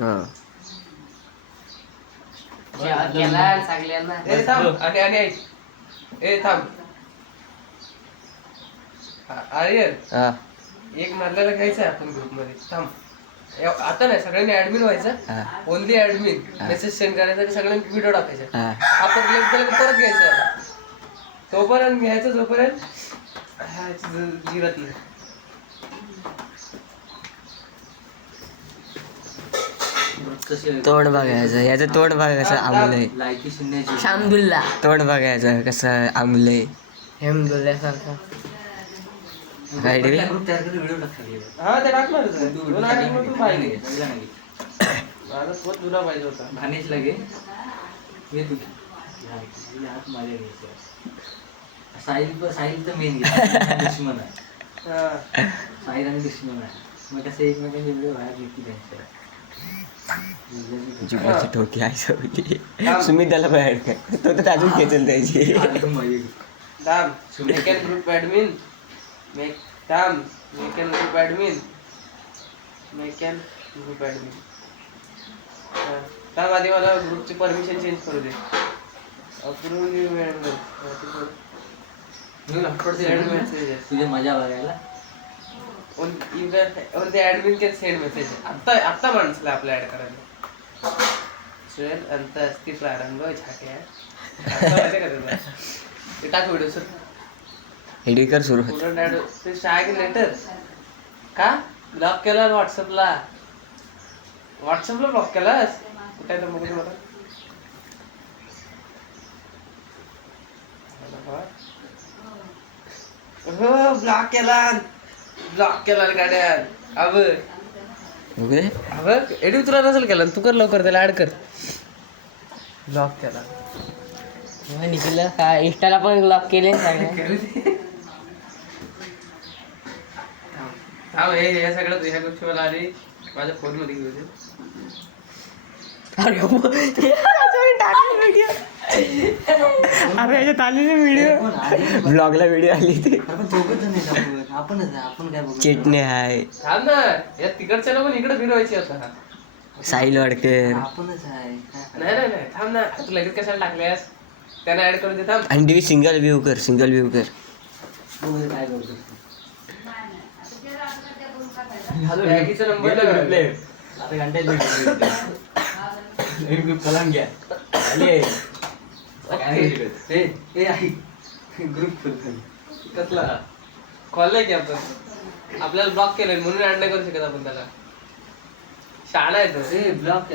हां केला सगळ्यांना. ए थांब आणि ऐक. ए थांब आर्यन, हां एक नल्ल्याला घ्यायचं आहे आपण ग्रुप मध्ये. थांब आता नाही, सगळ्यांनी ऍडमिन व्हायचं. हां ओनली ऍडमिन. मेसेज सेंड करायचा, सगळ्यांनी व्हिडिओ टाकायचा. हां आपण लेट झालं की परत घ्यायचं याला. तोपर्यंत घ्यायचं जोपर्यंत जिरत नाही. तोंड बघायचं, याचं तोंड बघा कसं आंबलंय. लायकी शून्याची. शामदुल्ला तोंड बघायचं कसं आंबलंय. हेमदुल्ल्यासारखा. काय रे ग्रुप तयार करून व्हिडिओ टाकला. हा ते टाकणारच आहे. दोन आठवड्यात तू पाहिजे. नाही माझा तो जुना पाहिजे होता. भानेश लागे ये तू हात माझ्या घ्यायचं. साहिल तर मेन दुश्मन आहे. हा. साहिल आणि दुश्मन आहे. मग कसं एकमेकांचे व्हिडिओ बाहेर घेतली त्यांच्या. जीवाची ठोकी आहे सवयी. सुमिताला बाहेर काय तो तर अजून खेचल त्याची. थांब. Make an group admin. थांब. Make an group admin. Make an group admin. थांब आधी मला ग्रुपची परमिशन चेंज करू दे. तुझी मजा बघायला. Admin can send message. आत्ता माणसाला आपल्या ऍड करायला. सुरेल अंत असती प्रारंभ झाक्या. ते टाक व्हिडिओ सर. हेडीकर सुरू होत. ते शाळेत लेटर का ब्लॉक केला व्हॉट्सअपला. व्हॉट्सअपला ब्लॉक केलास. कुठे आहे मग मला. हो ब्लॉक केला गाड्या. एडी तुला नसेल केला, तू कर लवकर त्याला ऍड कर. ब्लॉक केला. निखिल का इंस्टाला पण ब्लॉक केले सगळे. थांब हे सगळं ह्या गोष्टी मला आधी माझ्या फोन मध्ये घेऊ दे. अरे याच्यात आलेले व्हिडिओ. ब्लॉगला व्हिडिओ आली ते. आपण दोघंच जण आहेत. आपणच आहे. आपण काय बघू. चेटणे आहे, थांब ना, या तिकडच्याला पण इकडे फिरवायची आता. साहिल वाडकर आपणच आहे. नाही थांब ना, तू लगेच कशाला टाकल्यास. त्यांना ऍड करून दे. थांब. आणि टीव्ही सिंगल व्ह्यू कर. तू काय करतो. बॅगीचा नंबर आता घंटा ग्रुप कलाम घ्या. ग्रुप कसला खोललाय की आपण. आपल्याला ब्लॉक केलंय म्हणून ऍड नाही करू शकत आपण त्याला. शाळा आहे तो. ब्लॉक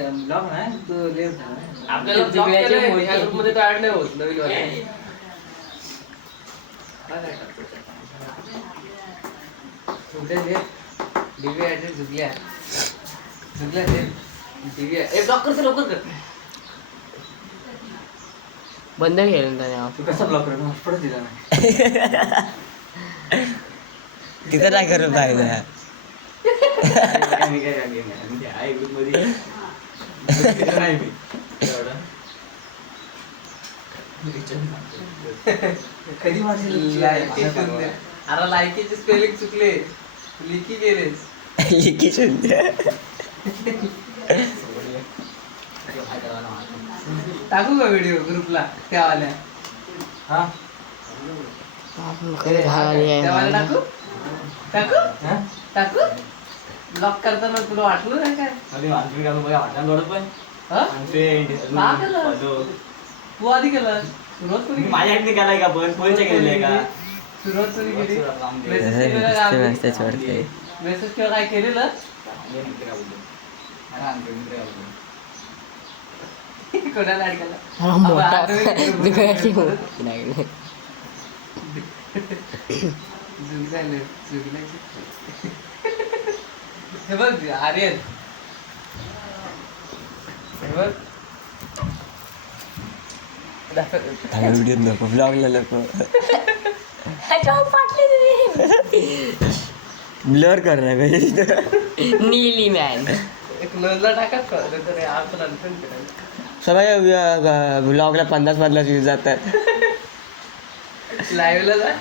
नाही तो लेट झाला. आपल्याला ब्लॉक केलंय ह्या ग्रुप मध्ये तो ऍड नाही होत नवीन वाला. डीव्ही ऍड्रेस झुकल्या डीव्ही ब्लॉक करतो लवकर कर. बंद केलं त्याने. तू कसा ब्लॉक करतो. हॉस्पिटल दिला नाही. तिथं काय करू पाहिजे. मी काय आहे ग्रुप मध्ये नाही मी कधी माझी अरे लायकीचे स्पेलिंग चुकले. लिखी गेलेस. लिखी शून्य. टाकू का व्हिडिओ ग्रुपला त्यावाल्या. हा त्यावाला टाकू ब्लॉक करताना तुला वाटलं नाही काय. हा? का केलं? तू आधी केलं. सुरुवात कोणी केली? माझ्याकडे केलाय का पण कोणच्या केलंय का. सुरुवात कोणी केली. वाटतंय. मेसेज किंवा काय केलेलं. कोणाला ऍड केला. मोठा हे बघ आर्यन. हे बघ व्हिडिओ नको, ब्लॉगला नको. ब्लर कर ना नीली मॅन. एक नजला टाकत आपण सगळ्या ब्लॉगला 50 व्ह्यूज जातात. लाईव्हला जा.